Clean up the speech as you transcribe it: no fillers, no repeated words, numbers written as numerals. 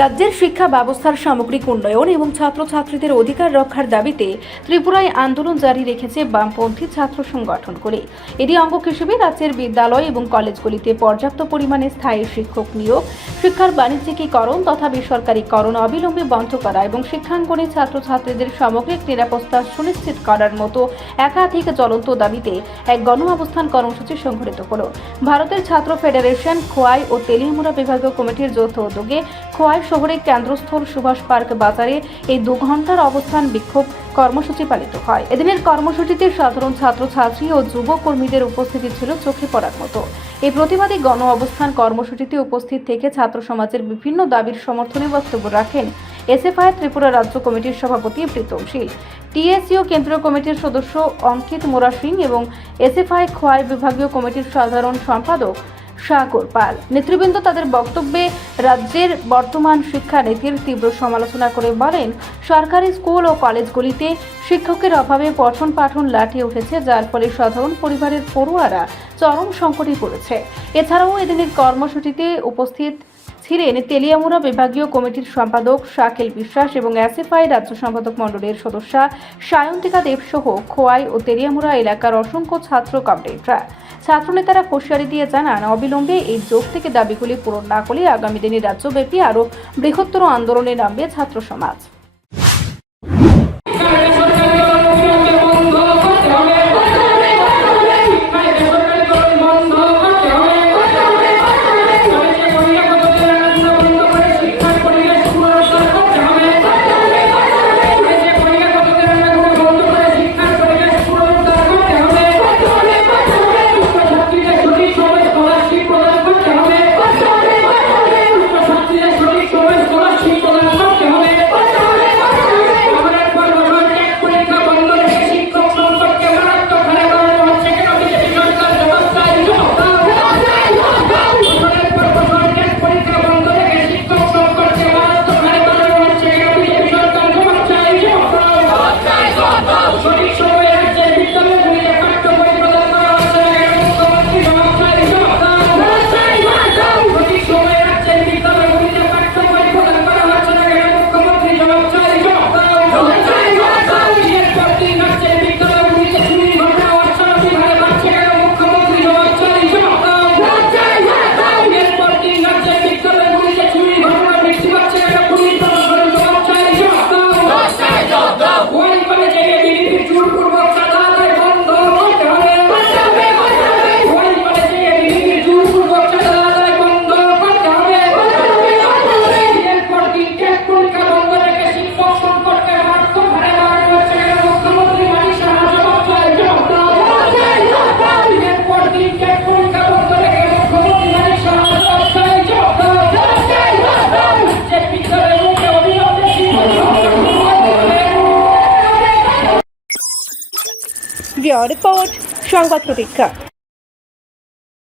রাজ্যের শিক্ষা ব্যবস্থার সামগ্রিক উন্নয়ন এবং ছাত্রছাত্রীদের অধিকার রক্ষার দাবিতে ত্রিপুরায় আন্দোলন জারি রেখেছে বামপন্থী ছাত্র সংগঠন করে। এরই অঙ্গ হিসেবে রাজ্যের বিদ্যালয় এবং কলেজগুলিতে পর্যাপ্ত পরিমাণে স্থায়ী শিক্ষক নিয়োগ, শিক্ষার বাণিজ্যিকীকরণ তথা বেসরকারীকরণ অবিলম্বে বন্ধ করা এবং শিক্ষাঙ্গনে ছাত্রছাত্রীদের সামগ্রিক নিরাপত্তা সুনিশ্চিত করার মতো একাধিক জ্বলন্ত দাবিতে এক গণ অবস্থান কর্মসূচি সংঘটিত হল। ভারতের ছাত্র ফেডারেশন, খোয়াই ও তেলিয়ামুড়া বিভাগীয় কমিটির যৌথ উদ্যোগে খোয়াই শহরের কেন্দ্রস্থল সুভাষ পার্ক বাজারে এই 2 ঘন্টার অবস্থান বিক্ষোভ কর্মসূচি পালিত হয়। এদিনের কর্মসূচিতে সাধারণ ছাত্রছাত্রী ও যুব কর্মীদের উপস্থিতি ছিল চোখে পড়ার মতো। এই প্রতিবাদী গণ অবস্থান কর্মসূচিতে উপস্থিত থেকে ছাত্র সমাজের বিভিন্ন দাবির সমর্থনে বক্তব্য রাখেন এসএফআই ত্রিপুরা রাজ্য কমিটির সভাপতি প্রীতম শীল, টিএসইউ কেন্দ্রীয় কমিটির সদস্য অঙ্কিত মোরা সিং এবং এসএফআই খোয়াই বিভাগীয় কমিটির সাধারণ সম্পাদক সাগর পাল। নেতৃবৃন্দ তাদের বক্তব্যে রাজ্যের বর্তমান শিক্ষা নীতির তীব্র সমালোচনা করে বলেন, সরকারি স্কুল ও কলেজগুলিতে শিক্ষকের অভাবে পঠন পাঠন লাঠিয়ে উঠেছে, যার ফলে সাধারণ পরিবারের পড়ুয়ারা চরম সংকটে পড়েছে। এছাড়াও এদিনের কর্মসূচিতে উপস্থিত ছিলেন তেলিয়ামুড়া বিভাগীয় কমিটির সম্পাদক শাকিল বিশ্বাস এবং এসএফআই রাজ্য সম্পাদক মণ্ডলের সদস্যা সায়ন্তিকা দেব সহ খোয়াই ও তেলিয়ামুড়া এলাকার অসংখ্য ছাত্র কমরেডরা। ছাত্রনেতারা হুঁশিয়ারি দিয়ে জানান, অবিলম্বে এই যোগ থেকে দাবিগুলি পূরণ না করলে আগামী দিনে রাজ্যব্যাপী আরও বৃহত্তর আন্দোলনে নামবে ছাত্র সমাজ। রিপোর্ট সংবাদ প্রতীক্ষা।